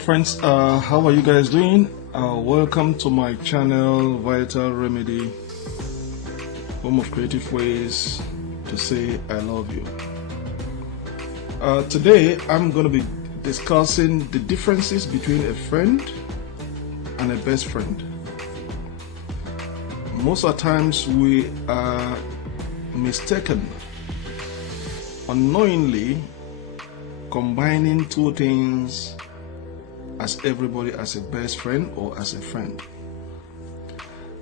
friends, how are you guys doing? Welcome to my channel VitalRemedy, home of creative ways to say I love you. Today I'm going to be discussing the differences between a friend and a best friend. Most of the times we are mistaken, unknowingly combining two things as everybody as a best friend or as a friend.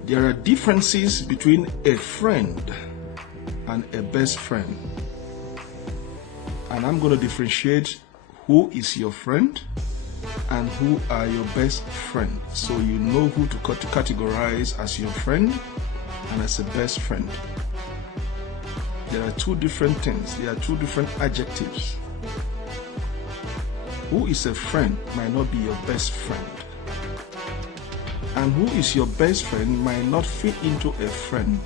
There are differences between a friend and a best friend, and I'm going to differentiate who is your friend and who are your best friend, so you know who to categorize as your friend and as a best friend. There are two different things, there are two different adjectives. Who is a friend might not be your best friend, and who is your best friend might not fit into a friend.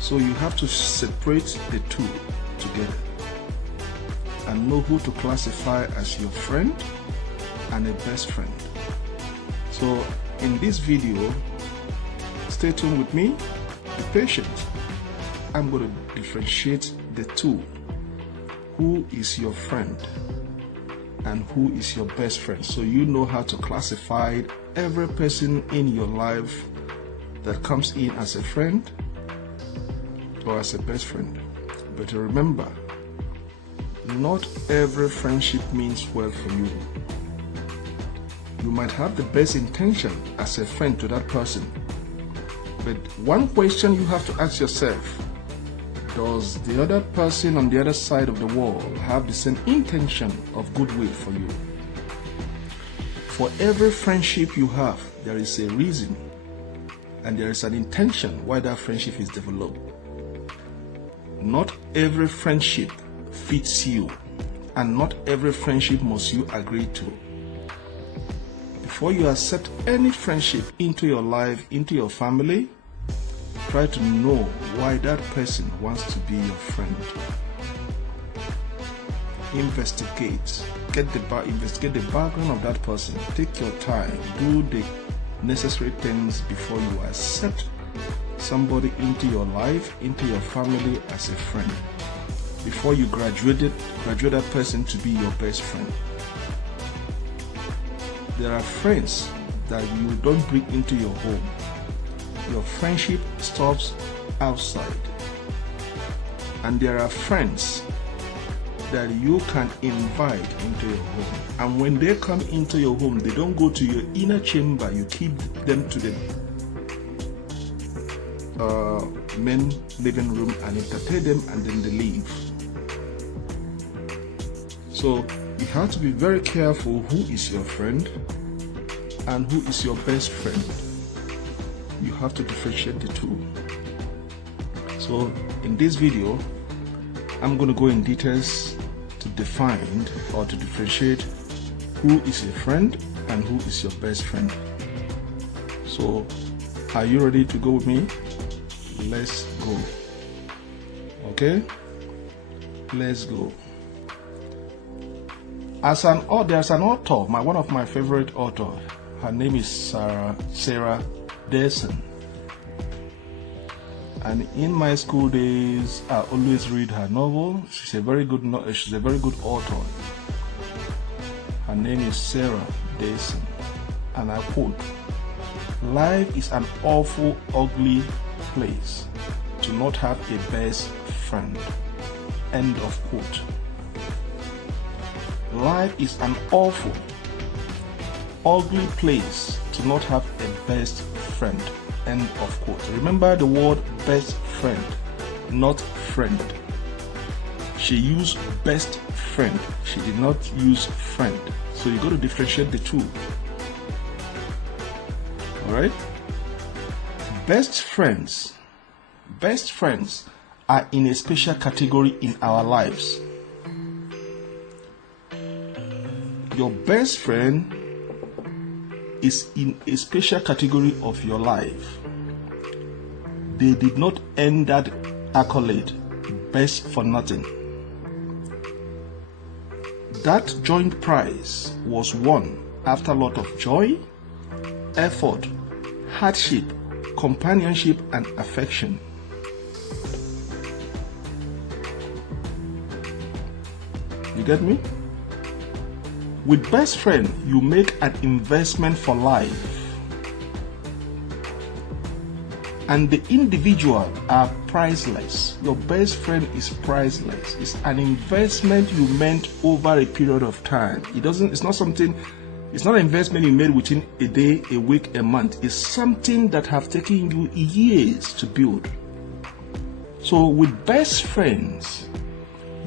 So you have to separate the two together and know who to classify as your friend and a best friend. So in this video, stay tuned with me, be patient. I'm going to differentiate the two. Who is your friend and who is your best friend, so you know how to classify every person in your life that comes in as a friend or as a best friend. But remember, not every friendship means well for you. You might have the best intention as a friend to that person, but one question you have to ask yourself: does the other person on the other side of the wall have the same intention of goodwill for you? For every friendship you have, there is a reason and there is an intention why that friendship is developed. Not every friendship fits you, and not every friendship must you agree to. Before you accept any friendship into your life, into your family, try to know why that person wants to be your friend. Investigate. Investigate the background of that person. Take your time. Do the necessary things before you accept somebody into your life, into your family as a friend. Before you graduate that person to be your best friend. There are friends that you don't bring into your home. Your friendship stops outside. And there are friends that you can invite into your home. And when they come into your home, they don't go to your inner chamber. You keep them to the main living room and entertain them, and then they leave. So you have to be very careful who is your friend and who is your best friend. You have to differentiate the two. So in this video, I'm going to go in details to define or to differentiate who is your friend and who is your best friend. So are you ready to go with me? Let's go. Okay, let's go. There's an author, one of my favorite authors. Her name is Sarah Dayson, and in my school days I always read her novel. She's a very good author. Her name is Sarah Dayson, and I quote: "Life is an awful, ugly place to not have a best friend." End of quote. Life is an awful, ugly place to not have a best friend. End of quote. Remember the word best friend, not friend. She used best friend. She did not use friend. So you got to differentiate the two. Alright? Best friends are in a special category in our lives. Your best friend is in a special category of your life. They did not earn that accolade, best for nothing. That joint prize was won after a lot of joy, effort, hardship, companionship, and affection. You get me? With best friend, you make an investment for life. And the individual are priceless. Your best friend is priceless. It's an investment you made over a period of time. It's not an investment you made within a day, a week, a month. It's something that have taken you years to build. So with best friends,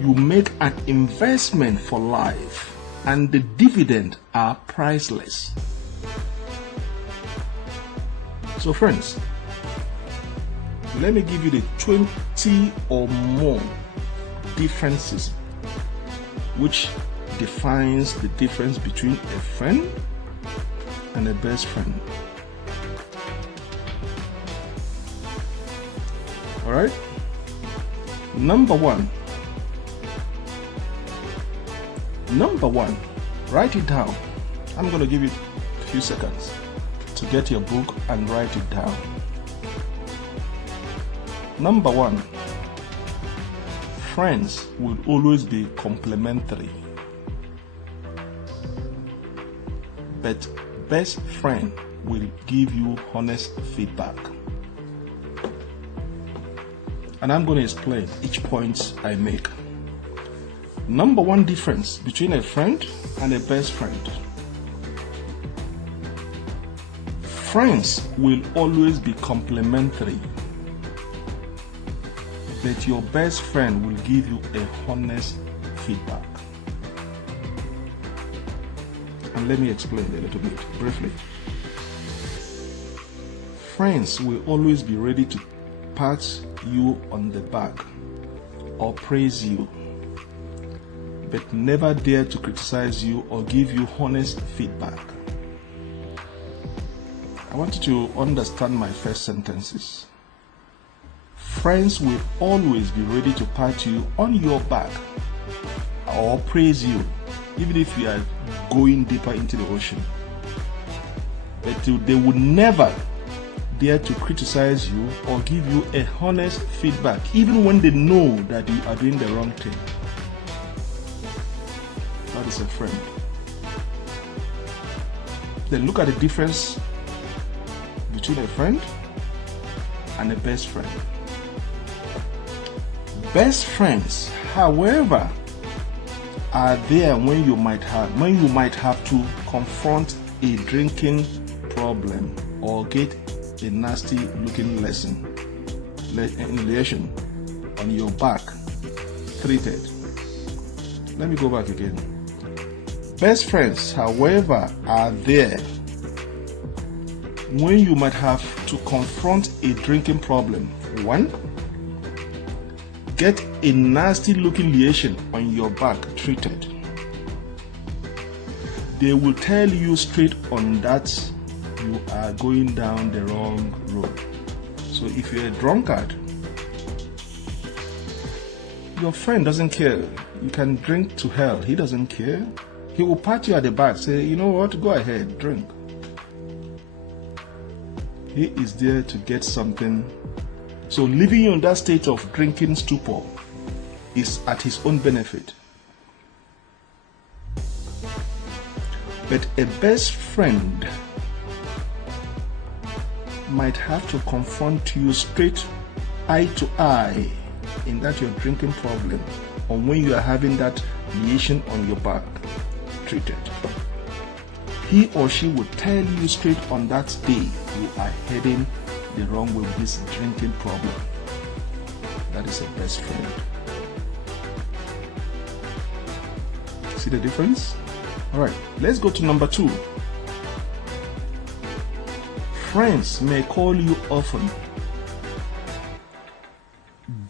you make an investment for life, and the dividend are priceless. So friends, let me give you the 20 or more differences which defines the difference between a friend and a best friend. Alright? Number one, write it down. I'm going to give you a few seconds to get your book and write it down. Number one, friends will always be complementary, but best friend will give you honest feedback. And I'm going to explain each point I make. Number one difference between a friend and a best friend. Friends will always be complementary, but your best friend will give you a honest feedback. And let me explain a little bit briefly. Friends will always be ready to pat you on the back or praise you, but never dare to criticize you or give you honest feedback. I want you to understand my first sentences. Friends will always be ready to pat you on your back or praise you, even if you are going deeper into the ocean. But they would never dare to criticize you or give you a honest feedback, even when they know that you are doing the wrong thing. That is a friend. Then look at the difference between a friend and a best friend. Best friends, however, are there when you might have to confront a drinking problem or get a nasty looking lesson on your back treated. Let me go back again. Best friends, however, are there when you might have to confront a drinking problem. 1. Get a nasty looking lesion on your back treated. They will tell you straight on that you are going down the wrong road. So if you're a drunkard, your friend doesn't care. You can drink to hell. He doesn't care. He will pat you at the back, say, you know what, go ahead, drink. He is there to get something. So leaving you in that state of drinking stupor is at his own benefit. But a best friend might have to confront you straight eye to eye in that your drinking problem, or when you are having that lesion on your back treated. He or she will tell you straight on that day you are heading the wrong way with this drinking problem. That is a best friend. See the difference? Alright, let's go to number 2. Friends may call you often,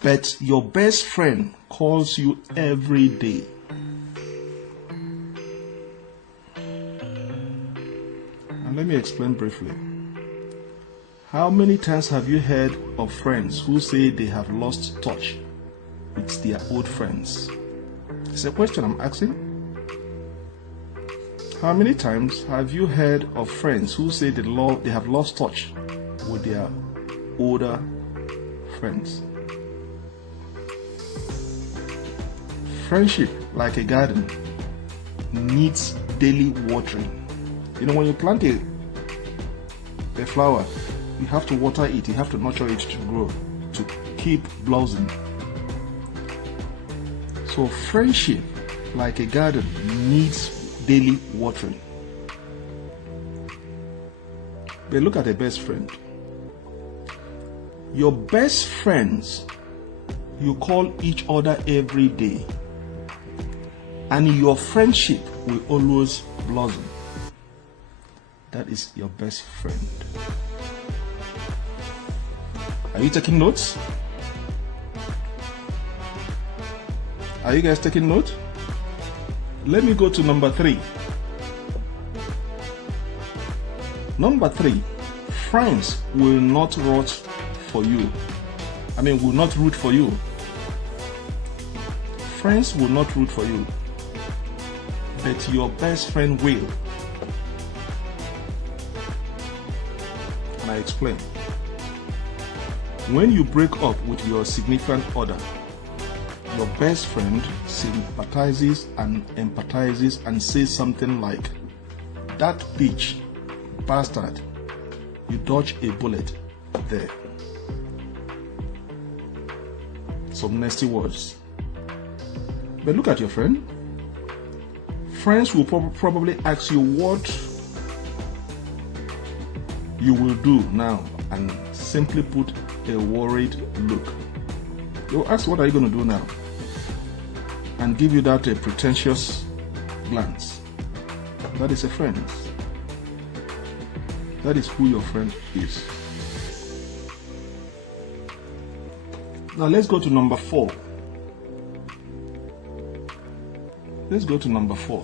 but your best friend calls you every day. And let me explain briefly. How many times have you heard of friends who say they have lost touch with their old friends? It's a question I'm asking. How many times have you heard of friends who say they have lost touch with their older friends? Friendship, like a garden, needs daily watering. You know, when you plant a flower, you have to water it, you have to nurture it to grow, to keep blossoming. So friendship, like a garden, needs daily watering. But look at a best friend. Your best friends, you call each other every day, and your friendship will always blossom. That is your best friend. Are you taking notes? Are you guys taking notes? Let me go to number 3. Number 3, friends will not root for you. Will not root for you. Friends will not root for you, but your best friend will. And I explain. When you break up with your significant other, your best friend sympathizes and empathizes and says something like, "That bitch, bastard, you dodged a bullet there." Some nasty words. But look at your friend. Friends will probably ask you what you will do now and simply put a worried look. They will ask, "What are you going to do now?" and give you that pretentious glance. That is a friend. That is who your friend is. Now let's go to number 4. Let's go to number 4.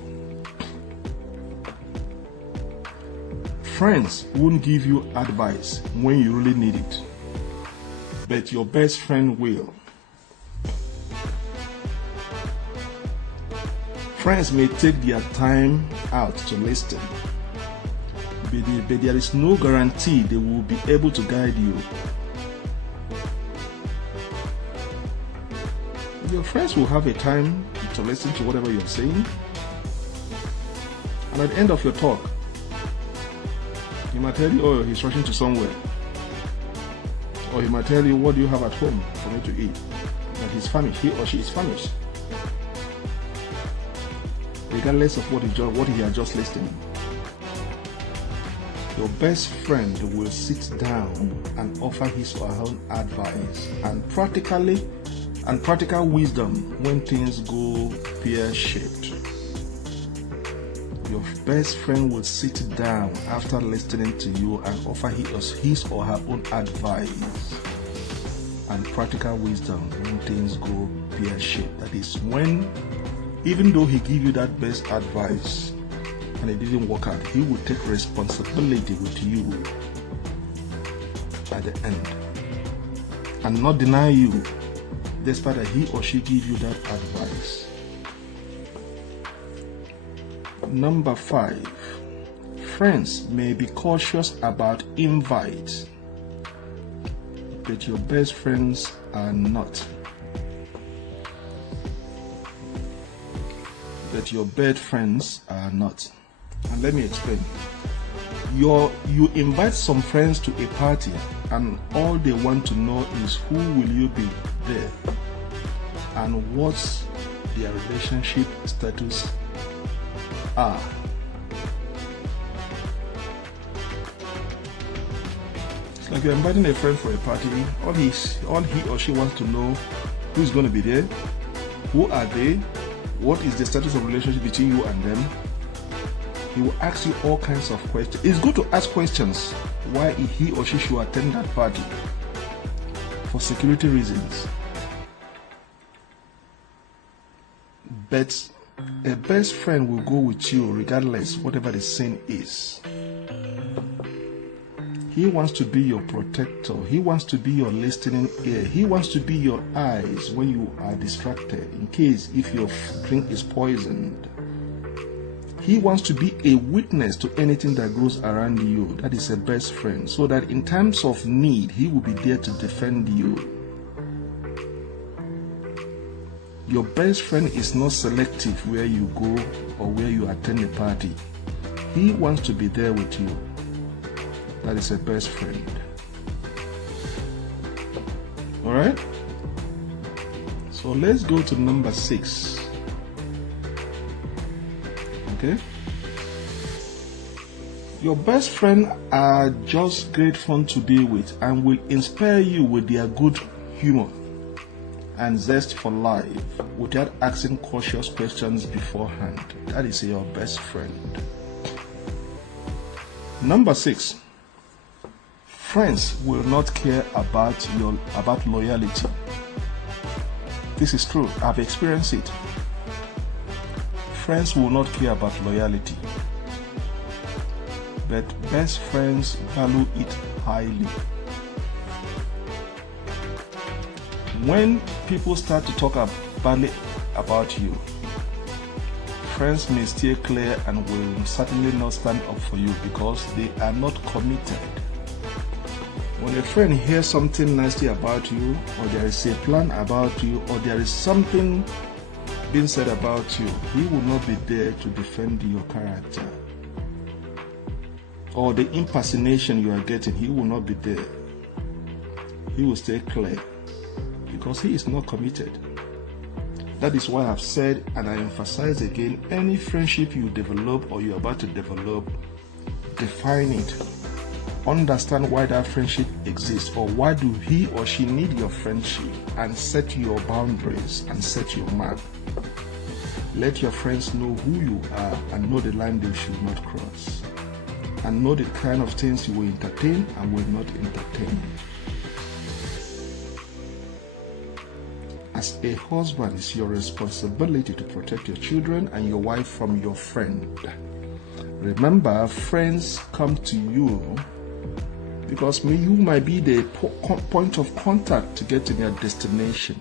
Friends won't give you advice when you really need it, but your best friend will. Friends may take their time out to listen, but there is no guarantee they will be able to guide you. Your friends will have a time to listen to whatever you're saying, and at the end of your talk, he might tell you, "Oh, he's rushing to somewhere," or he might tell you, "What do you have at home for me to eat?" That he's famished, he or she is famished, regardless of what he had just listened. Your best friend will sit down and offer his or her own advice and practical wisdom when things go pear-shaped. Your best friend will sit down after listening to you and offer his or her own advice and practical wisdom when things go pear-shaped. That is when, even though he give you that best advice and it didn't work out, he will take responsibility with you at the end and not deny you, despite that he or she give you that advice. Number 5, friends may be cautious about invites, but your best friends are not. But your best friends are not. And let me explain. You invite some friends to a party, and all they want to know is who will you be there and what's their relationship status are. It's like you're inviting a friend for a party. All he or she wants to know who's going to be there, who are they, what is the status of relationship between you and them. He will ask you all kinds of questions. It's good to ask questions why he or she should attend that party, for security reasons. But a best friend will go with you regardless whatever the sin is. He wants to be your protector. He wants to be your listening ear. He wants to be your eyes when you are distracted, in case if your drink is poisoned. He wants to be a witness to anything that goes around you. That is a best friend. So that in times of need, he will be there to defend you. Your best friend is not selective where you go or where you attend a party. He wants to be there with you. That is a best friend. Alright? So let's go to number 6. Okay? Your best friends are just great fun to be with and will inspire you with their good humor and zest for life without asking cautious questions beforehand. That is your best friend. Number 6. Friends will not care about loyalty. This is true. I've experienced it. Friends will not care about loyalty, but best friends value it highly. When people start to talk badly about you, friends may steer clear and will certainly not stand up for you because they are not committed. When a friend hears something nasty about you, or there is a plan about you, or there is something being said about you, he will not be there to defend your character. Or the impersonation you are getting, he will not be there. He will stay clear because he is not committed. That is why I've said, and I emphasize again, any friendship you develop or you're about to develop, define it. Understand why that friendship exists, or why do he or she need your friendship, and set your boundaries and set your mark. Let your friends know who you are and know the line they should not cross, and know the kind of things you will entertain and will not entertain. As a husband, it's your responsibility to protect your children and your wife from your friend. Remember, friends come to you because you might be the point of contact to get to their destination.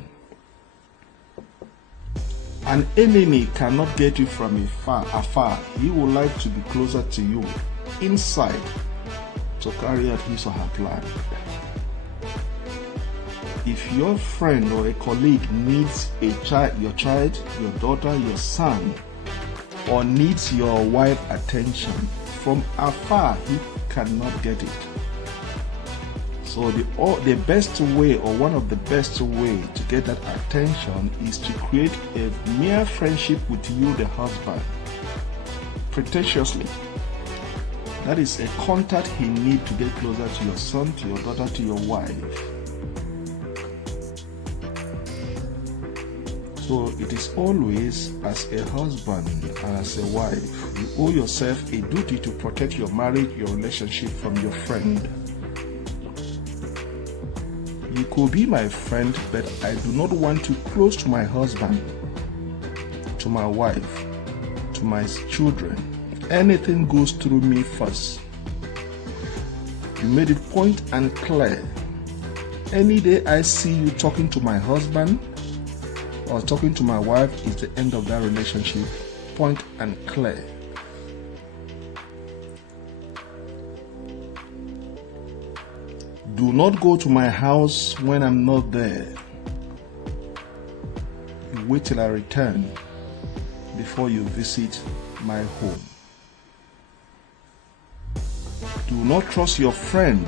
An enemy cannot get you from afar. He would like to be closer to you, inside, to carry out his or her plan. If your friend or a colleague needs your child, your daughter, your son, or needs your wife's attention, from afar he cannot get it. So the best way, or one of the best way to get that attention, is to create a mere friendship with you, the husband, pretentiously. That is a contact he needs to get closer to your son, to your daughter, to your wife. So it is always, as a husband and as a wife, you owe yourself a duty to protect your marriage, your relationship from your friend. You could be my friend, but I do not want you close to my husband, to my wife, to my children. Anything goes through me first. You made it point and clear. Any day I see you talking to my husband or talking to my wife, is the end of that relationship, point and clear. Do not go to my house when I'm not there. You wait till I return before you visit my home. Do not trust your friend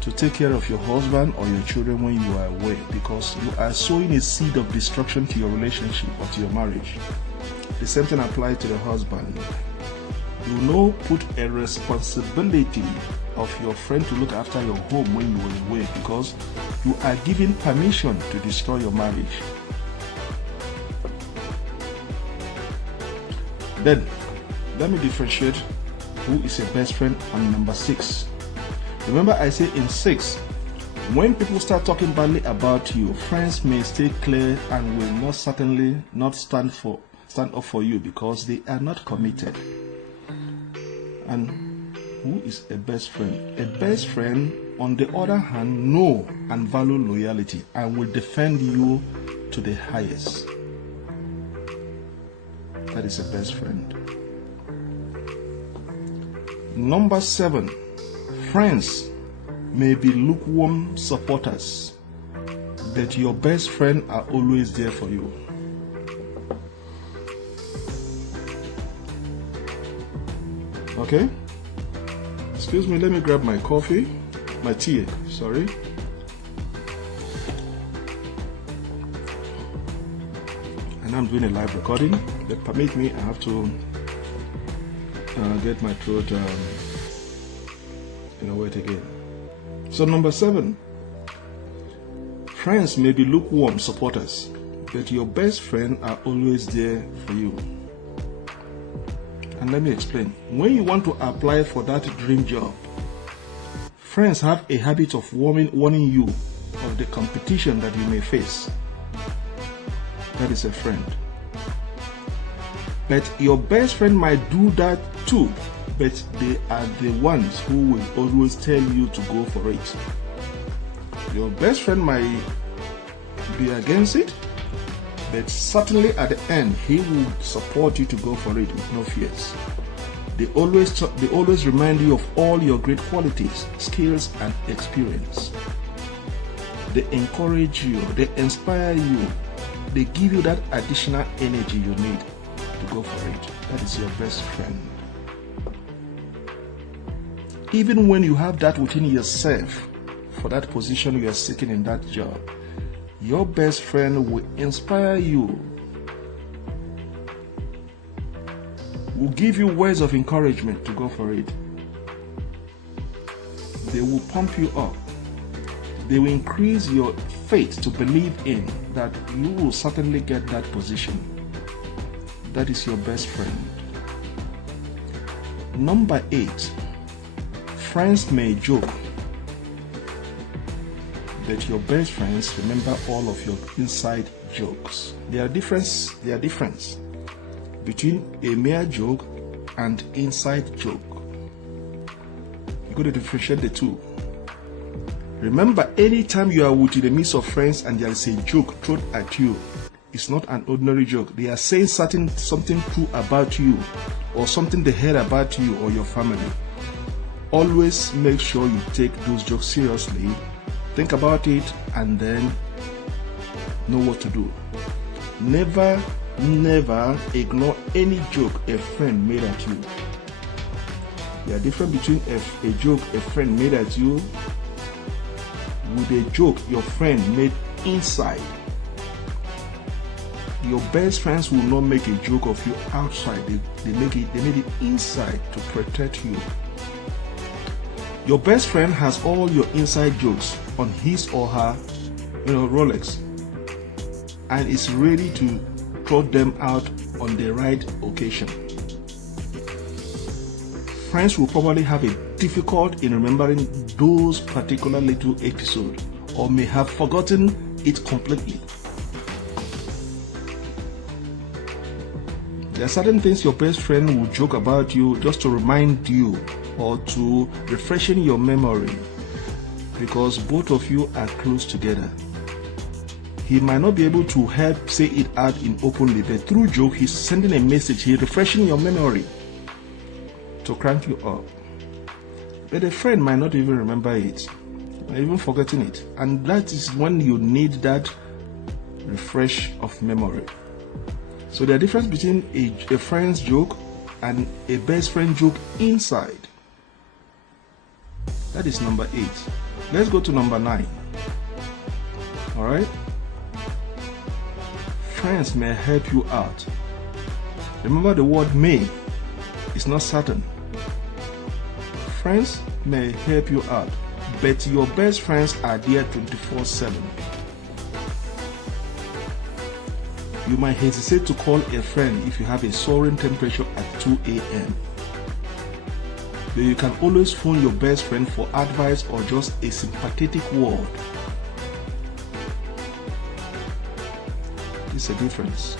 to take care of your husband or your children when you are away, because you are sowing a seed of destruction to your relationship or to your marriage. The same thing applies to the husband. Do not put a responsibility of your friend to look after your home when you are away, because you are giving permission to destroy your marriage. Then, let me differentiate who is a best friend on number 6. Remember, I say in 6, when people start talking badly about you, friends may stay clear and will certainly not stand up for you because they are not committed. And who is a best friend? A best friend, on the other hand, know and value loyalty and will defend you to the highest. That is a best friend. Number 7, friends may be lukewarm supporters, but your best friend are always there for you. Okay? Excuse me, let me grab my tea, sorry. And I'm doing a live recording, but permit me, I have to get my throat wet again. So number 7, friends may be lukewarm supporters, but your best friend are always there for you. And let me explain. When you want to apply for that dream job, friends have a habit of warning you of the competition that you may face. That is a friend. But your best friend might do that too, but they are the ones who will always tell you to go for it. Your best friend might be against it, but certainly at the end he will support you to go for it with no fears. They always remind you of all your great qualities, skills, and experience. They encourage you, they inspire you, they give you that additional energy you need to go for it. That is your best friend. Even when you have that within yourself for that position you are seeking in that job, your best friend will inspire you, will give you words of encouragement to go for it. They will pump you up. They will increase your faith to believe in that you will certainly get that position. That is your best friend. Number 8, friends may joke, but your best friends remember all of your inside jokes. There are difference between a mere joke and inside joke. You got to differentiate the two. Remember, anytime you are within the midst of friends and there is a joke thrown at you, it's not an ordinary joke. They are saying something true about you, or something they heard about you or your family. Always make sure you take those jokes seriously, think about it, and then know what to do. Never ignore any joke a friend made at you. There are difference between a joke a friend made at you with a joke your friend made inside. Your best friends will not make a joke of you outside. They made it inside to protect you. Your best friend has all your inside jokes on his or her Rolex, and is ready to throw them out on the right occasion. Friends will probably have a difficult in remembering those particular little episodes, or may have forgotten it completely. There are certain things your best friend will joke about you just to remind you or to refreshing your memory, because both of you are close together. He might not be able to help say it out in openly, but through joke he's sending a message, he's refreshing your memory to crank you up. But a friend might not even remember it, or even forgetting it, and that is when you need that refresh of memory. So there are difference between a friend's joke and a best friend joke inside. That is number 8. Let's go to number 9. Alright? Friends may help you out. Remember, the word may is not certain. Friends may help you out, but your best friends are there 24/7. You might hesitate to call a friend if you have a soaring temperature at 2 a.m. But you can always phone your best friend for advice or just a sympathetic word. It's a difference.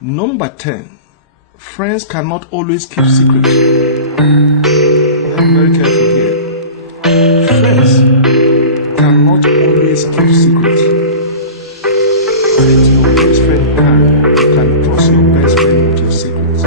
Number 10. Friends cannot always keep secrets. I'm very careful here. Friends cannot always keep secrets. But your best friend can. You can trust your best friend with your secrets.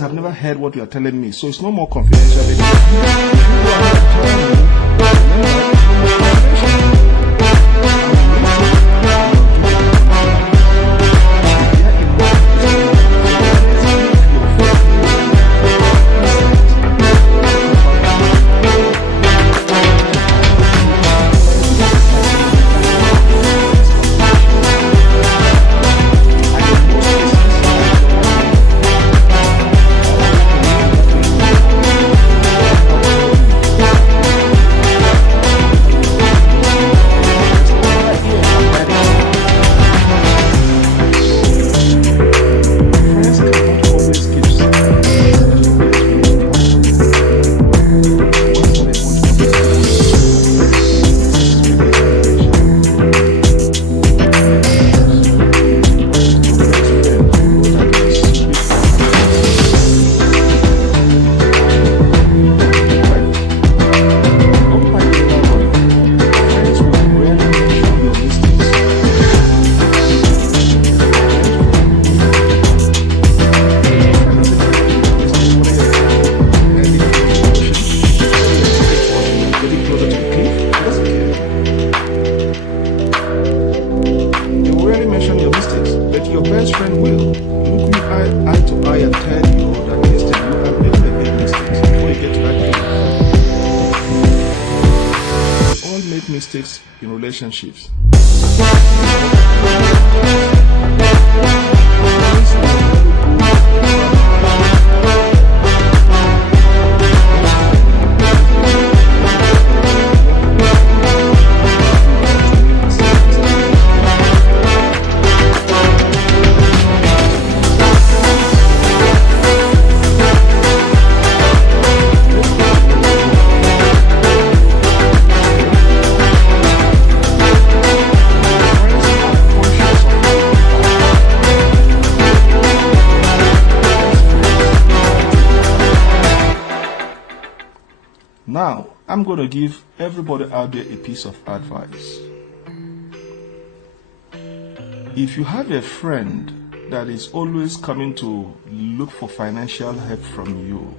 I've never heard what you are telling me, so it's no more confidential. Mistakes in relationships. Now, I'm going to give everybody out there a piece of advice. If you have a friend that is always coming to look for financial help from you,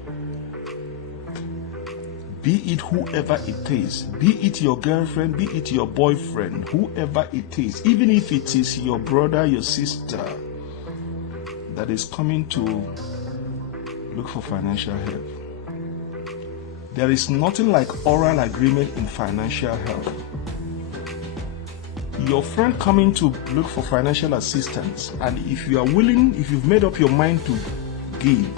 be it whoever it is, be it your girlfriend, be it your boyfriend, whoever it is, even if it is your brother, your sister that is coming to look for financial help, there is nothing like oral agreement in financial help. Your friend coming to look for financial assistance, and if you are willing, if you've made up your mind to give,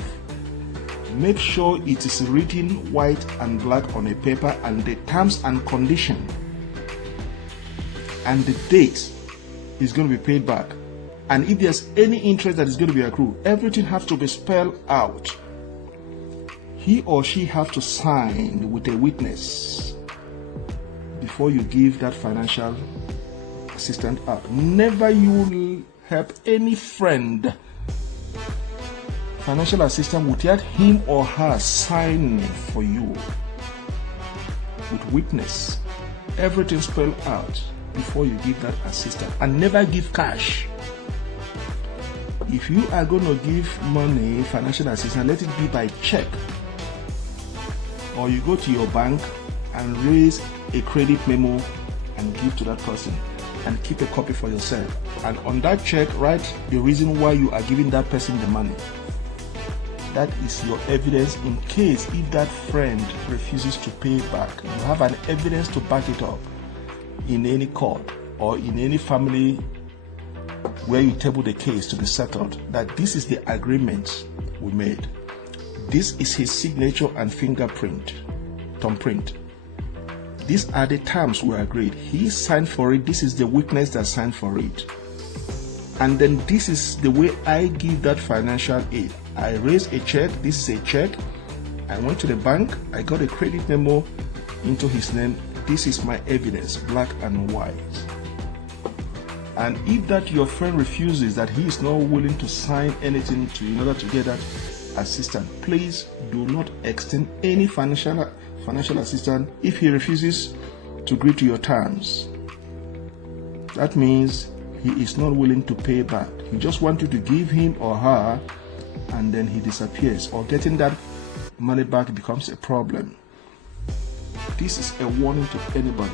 make sure it is written white and black on a paper, and the terms and conditions and the date is going to be paid back. And if there's any interest that is going to be accrued, everything has to be spelled out. He or she have to sign with a witness before you give that financial assistance out. Never you will help any friend, financial assistant, without him or her signing for you with witness, everything spelled out before you give that assistant. And never give cash. If you are going to give money, financial assistance, let it be by check. Or you go to your bank and raise a credit memo and give to that person, and keep a copy for yourself. And on that check, write the reason why you are giving that person the money. That is your evidence in case if that friend refuses to pay back. You have an evidence to back it up in any court or in any family where you table the case to be settled, that this is the agreement we made. This is his signature and fingerprint, thumbprint. These are the terms we agreed. He signed for it. This is the witness that signed for it. And then this is the way I give that financial aid. I raised a check. This is a check. I went to the bank. I got a credit memo into his name. This is my evidence, black and white. And if that your friend refuses, that he is not willing to sign anything to in order to get that assistance, please do not extend any financial assistance if he refuses to agree to your terms. That means he is not willing to pay back. He just wants you to give him or her, and then he disappears, or getting that money back becomes a problem. This is a warning to anybody.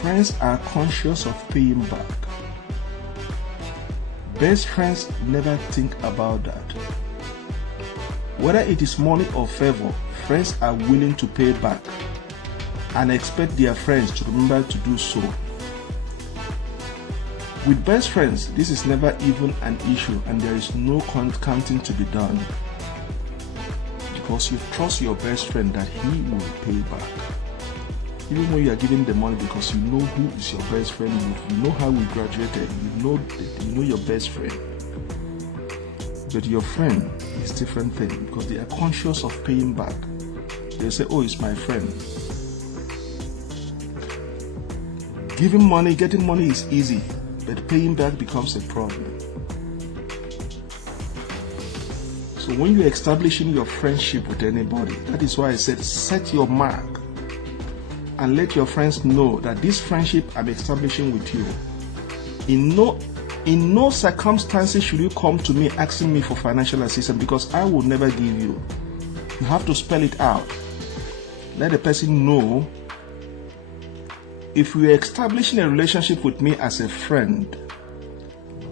Friends are conscious of paying back. Best friends never think about that. Whether it is money or favor, friends are willing to pay back and expect their friends to remember to do so. With best friends, this is never even an issue, and there is no counting to be done, because you trust your best friend that he will pay back. Even when you are giving the money, because you know who is your best friend, you know how we graduated, you know your best friend. But your friend is different thing, because they are conscious of paying back. They say, oh, it's my friend. Giving money, getting money is easy, but paying back becomes a problem. So when you're establishing your friendship with anybody, that is why I said set your mark and let your friends know that this friendship I'm establishing with you, in no circumstances should you come to me asking me for financial assistance, because I will never give you. You have to spell it out. Let the person know, if you're establishing a relationship with me as a friend,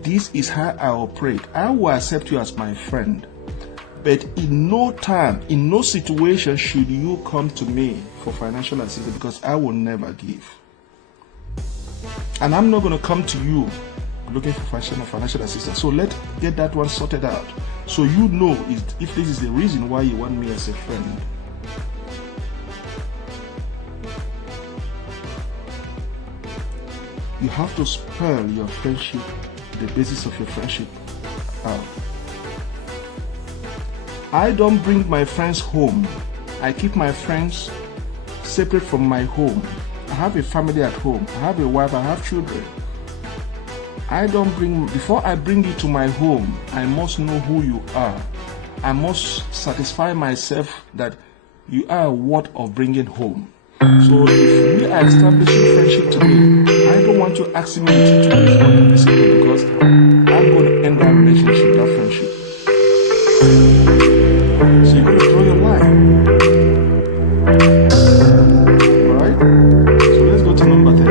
this is how I operate. I will accept you as my friend. But in no time, in no situation should you come to me for financial assistance, because I will never give. And I'm not going to come to you looking for financial assistance. So let's get that one sorted out, so you know if this is the reason why you want me as a friend. You have to spell your friendship, the basis of your friendship out. I don't bring my friends home. I keep my friends separate from my home. I have a family at home. I have a wife. I have children. Before I bring you to my home, I must know who you are. I must satisfy myself that you are worth of bringing home. So if we are establishing friendship today, I don't want you asking me to teach you for the same, because I'm going to end that relationship, that friendship. So you're going to draw your line. Alright? So let's go to number 13.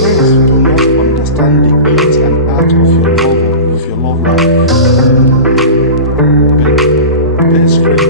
Friends do not understand the ins and outs of your love life. But best friends do.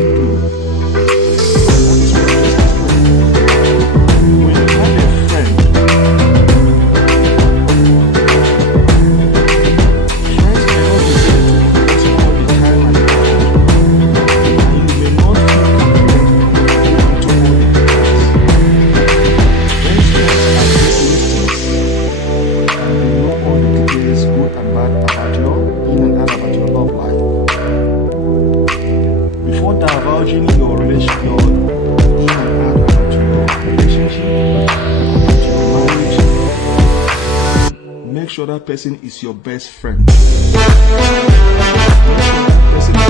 make sure that person is your best friend. Make sure that person is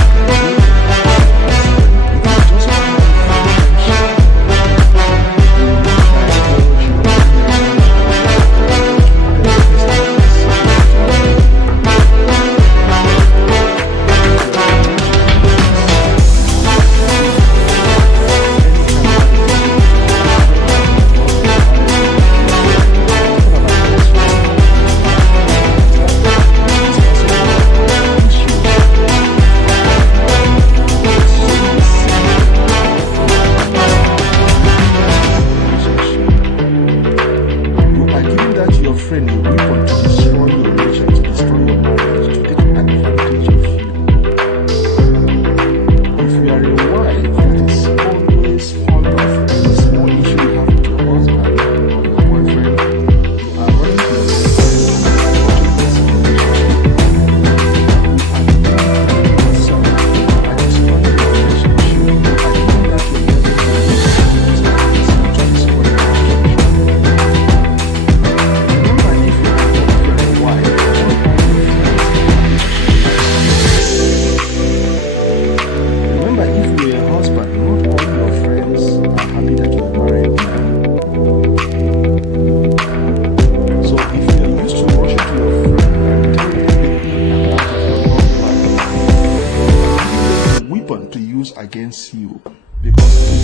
against you, because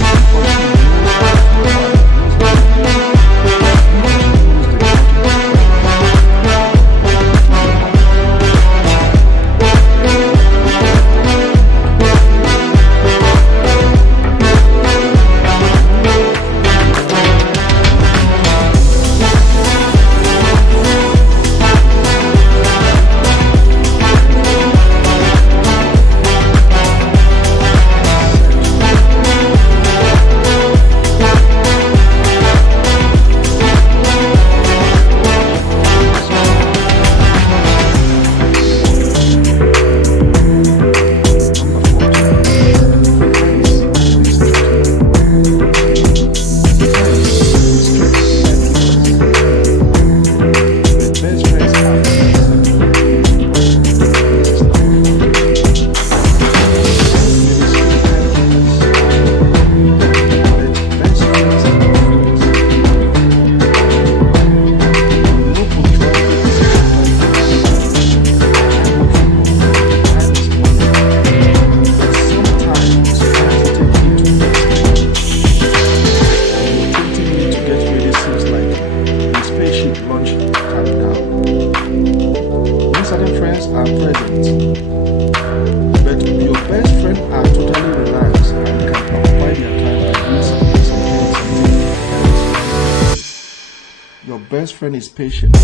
best friend is patient.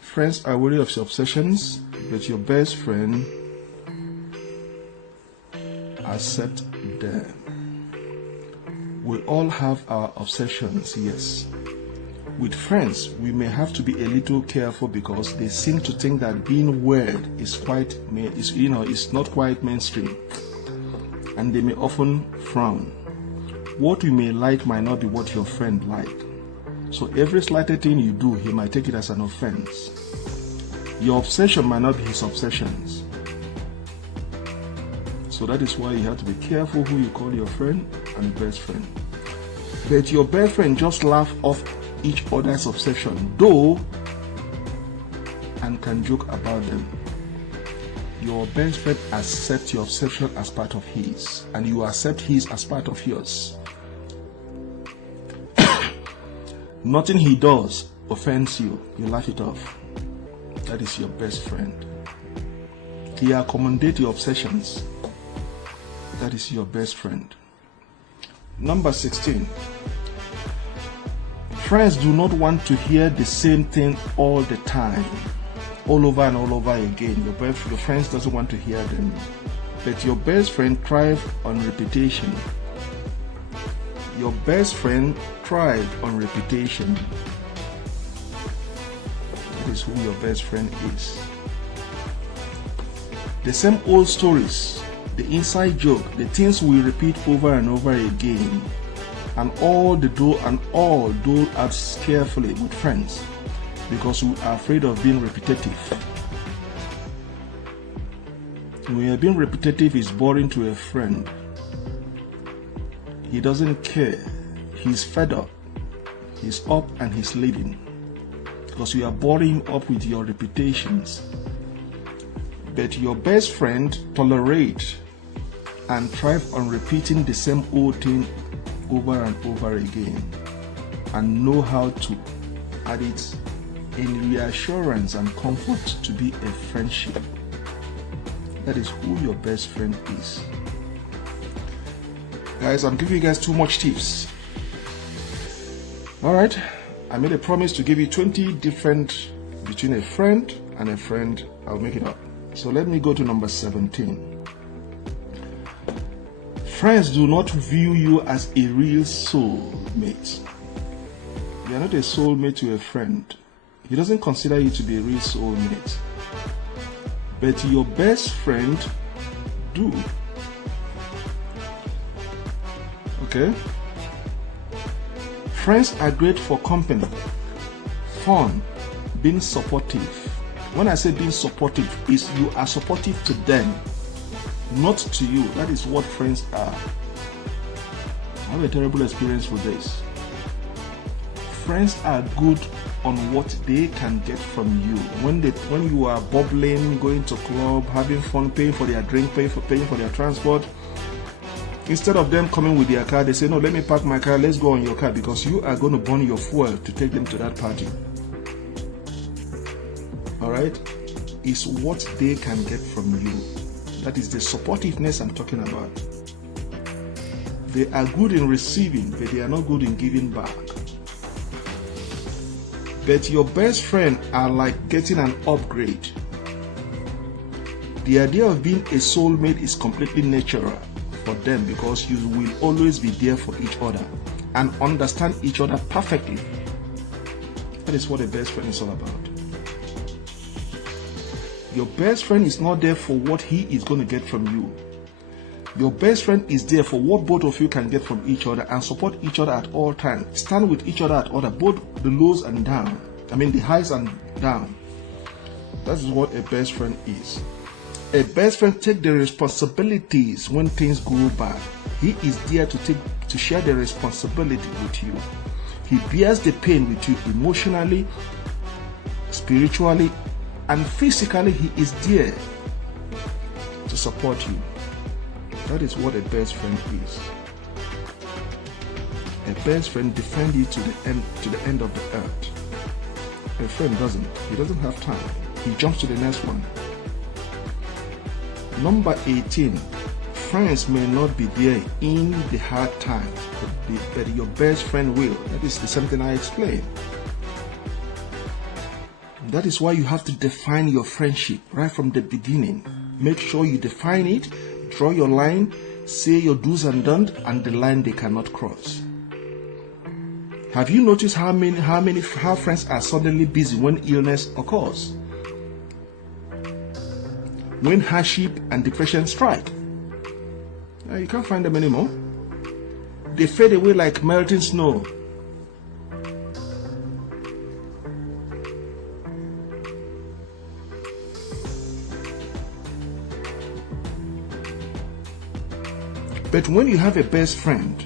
Friends are worthy of your obsessions, but your best friend accept them. We all have our obsessions, yes. With friends, we may have to be a little careful because they seem to think that being weird is not quite mainstream, and they may often frown. What you may like might not be what your friend like. So every slighted thing you do, he might take it as an offense. Your obsession might not be his obsessions. So that is why you have to be careful who you call your friend and best friend. But your best friend just laugh off each other's obsession, though, and can joke about them. Your best friend accepts your obsession as part of his, and you accept his as part of yours. Nothing he does offends you. You laugh it off. That is your best friend. He accommodates your obsessions. That is your best friend. Number 16. Friends do not want to hear the same thing all the time, all over and all over again. Your friends doesn't want to hear them. But your best friend thrives on repetition. Your best friend thrives on repetition. That is who your best friend is. The same old stories, the inside joke, the things we repeat over and over again, and all do out carefully with friends because we are afraid of being repetitive. When you're being repetitive, is boring to a friend. He doesn't care. He's fed up. He's up and he's leaving because you are boring up with your repetitions. But your best friend tolerates and thrives on repeating the same old thing over and over again, and know how to add it in reassurance and comfort to be a friendship. That is who your best friend is. Guys, I'm giving you guys too much tips. Alright, I made a promise to give you 20 different between a friend and a friend. I'll make it up. So let me go to number 17. Friends do not view you as a real soulmate. You are not a soulmate to a friend. He doesn't consider you to be a real soulmate. But your best friend do. Okay? Friends are great for company, fun, being supportive. When I say being supportive, is you are supportive to them, not to you. That is what friends are. I have a terrible experience with this. Friends are good on what they can get from you. When you are bubbling, going to club, having fun, paying for their drink, paying for their transport, instead of them coming with their car, they say, no, let me park my car, let's go on your car, because you are going to burn your fuel to take them to that party. Alright? It's what they can get from you. That is the supportiveness I'm talking about. They are good in receiving, but they are not good in giving back. But your best friend are like getting an upgrade. The idea of being a soulmate is completely natural for them because you will always be there for each other and understand each other perfectly. That is what a best friend is all about. Your best friend is not there for what he is going to get from you. Your best friend is there for what both of you can get from each other and support each other at all times. Stand with each other at all times, both the lows and down. The highs and down. That is what a best friend is. A best friend takes the responsibilities when things go bad. He is there to share the responsibility with you. He bears the pain with you emotionally, spiritually, and physically. He is there to support you. That is what a best friend is. A best friend defends you to the end of the earth. A friend doesn't. He doesn't have time. He jumps to the next one. Number 18. Friends may not be there in the hard times, but your best friend will. That is the same thing I explained. That is why you have to define your friendship right from the beginning. Make sure you define it, draw your line, say your do's and don'ts, and the line they cannot cross. Have you noticed how friends are suddenly busy when illness occurs? When hardship and depression strike? You can't find them anymore. They fade away like melting snow. But when you have a best friend,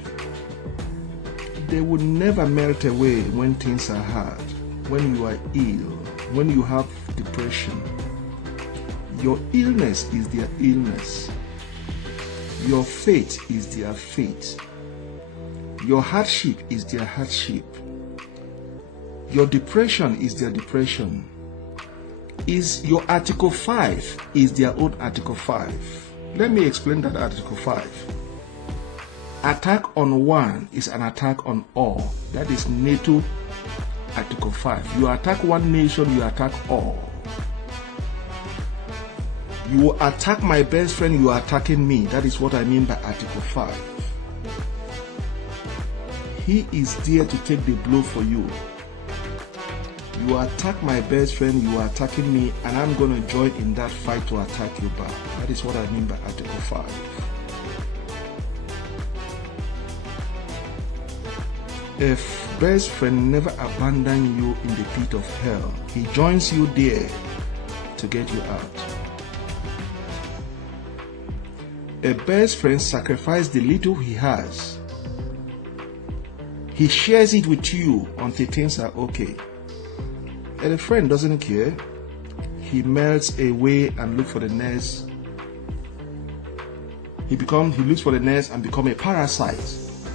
they will never melt away when things are hard, when you are ill, when you have depression. Your illness is their illness. Your fate is their fate. Your hardship is their hardship. Your depression is their depression. Is your Article 5 is their own Article 5. Let me explain that Article 5. Attack on one is an attack on all. That is NATO Article 5. You attack one nation, you attack all. You attack my best friend, you are attacking me. That is what I mean by Article 5. He is there to take the blow for you. You attack my best friend, you are attacking me, and I'm going to join in that fight to attack you back. That is what I mean by Article 5. If best friend never abandon you in the pit of hell, he joins you there to get you out. A best friend sacrifices the little he has. He shares it with you until things are okay. And a friend doesn't care. He melts away and looks for the next. He looks for the next and become a parasite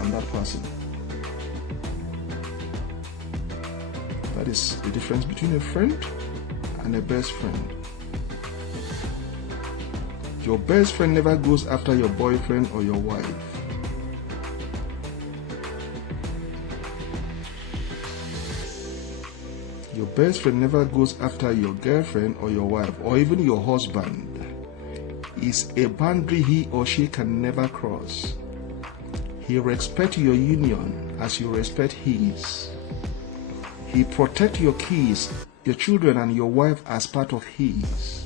on that person. That is the difference between a friend and a best friend. Your best friend never goes after your boyfriend or your wife. Your best friend never goes after your girlfriend or your wife or even your husband. It's a boundary he or she can never cross. He respects your union as you respect his. He protects your kids, your children, and your wife as part of his.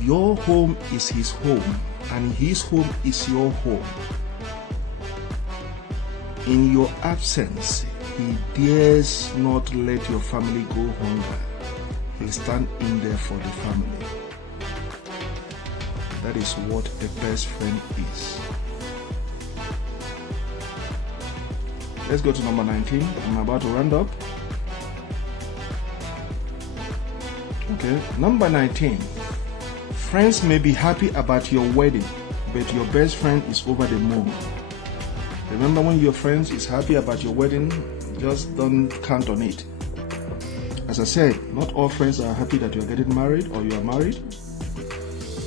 Your home is his home, and his home is your home. In your absence, he dares not let your family go hungry. He stands in there for the family. That is what a best friend is. Let's go to number 19. I'm about to round up. Okay, number 19. Friends may be happy about your wedding, but your best friend is over the moon. Remember, when your friend is happy about your wedding, just don't count on it. As I said, not all friends are happy that you're getting married or you are married.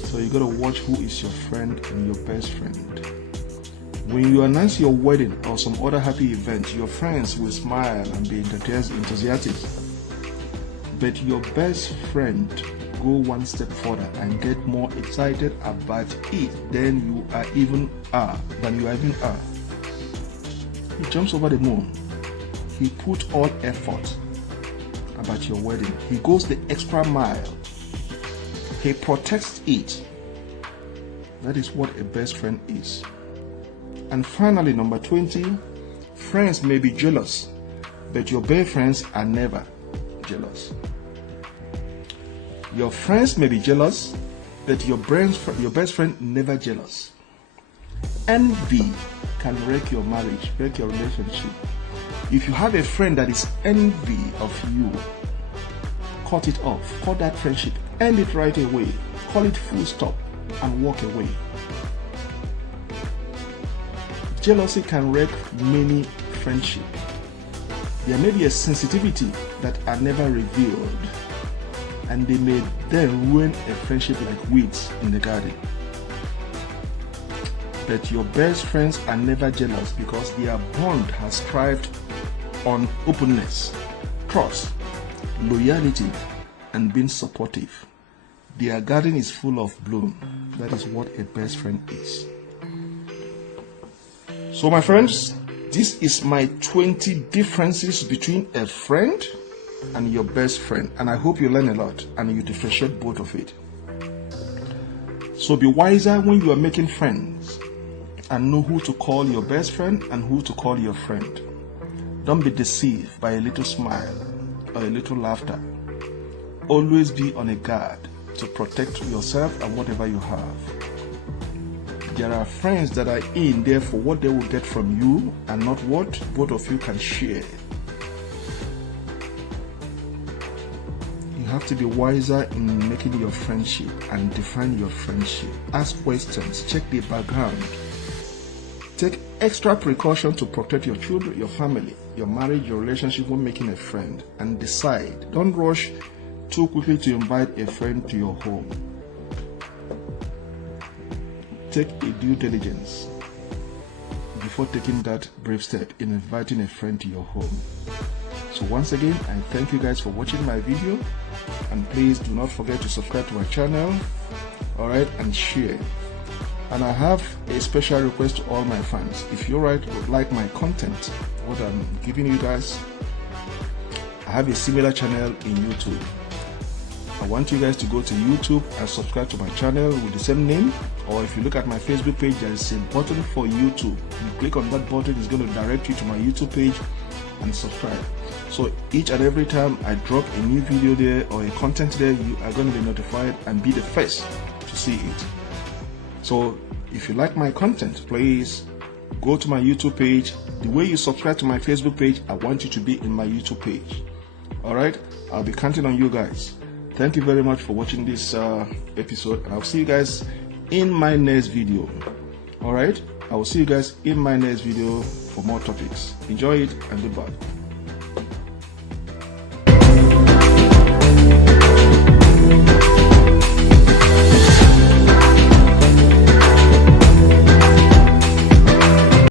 So you gotta watch who is your friend and your best friend. When you announce your wedding or some other happy event, your friends will smile and be enthusiastic. But your best friend go one step further and get more excited about it than you even are. He jumps over the moon. He put all effort about your wedding. He goes the extra mile. He protects it. That is what a best friend is. And finally, number 20, friends may be jealous, but your best friends are never jealous. Your friends may be jealous, but your best friend never jealous. Envy can wreck your marriage, wreck your relationship. If you have a friend that is envy of you, cut it off. Cut that friendship. End it right away. Call it full stop and walk away. Jealousy can wreck many friendships. There may be a sensitivity that are never revealed, and they may then ruin a friendship like weeds in the garden. But your best friends are never jealous because their bond has thrived on openness, trust, loyalty, and being supportive. Their garden is full of bloom. That is what a best friend is. So my friends, this is my 20 differences between a friend and your best friend, and I hope you learn a lot and you differentiate both of it. So be wiser when you are making friends and know who to call your best friend and who to call your friend. Don't be deceived by a little smile or a little laughter. Always be on a guard to protect yourself and whatever you have. There are friends that are in there for what they will get from you and not what both of you can share. You have to be wiser in making your friendship and define your friendship. Ask questions, check the background. Take extra precaution to protect your children, your family, your marriage, your relationship when making a friend, and decide. Don't rush too quickly to invite a friend to your home. take a due diligence before taking that brave step in inviting a friend to your home. So once again, I thank you guys for watching my video, and please do not forget to subscribe to my channel, alright, and share. And I have a special request to all my fans. If you would like my content, what I'm giving you guys, I have a similar channel in YouTube. I want you guys to go to YouTube and subscribe to my channel with the same name, or if you look at my Facebook page, there is a button for YouTube. You click on that button, it's going to direct you to my YouTube page and subscribe. So each and every time I drop a new video there or a content there, you are going to be notified and be the first to see it. So if you like my content, please go to my YouTube page. The way you subscribe to my Facebook page, I want you to be in my YouTube page. Alright, I'll be counting on you guys. Thank you very much for watching this episode, and I'll see you guys in my next video. Alright, I will see you guys in my next video for more topics. Enjoy it, and goodbye.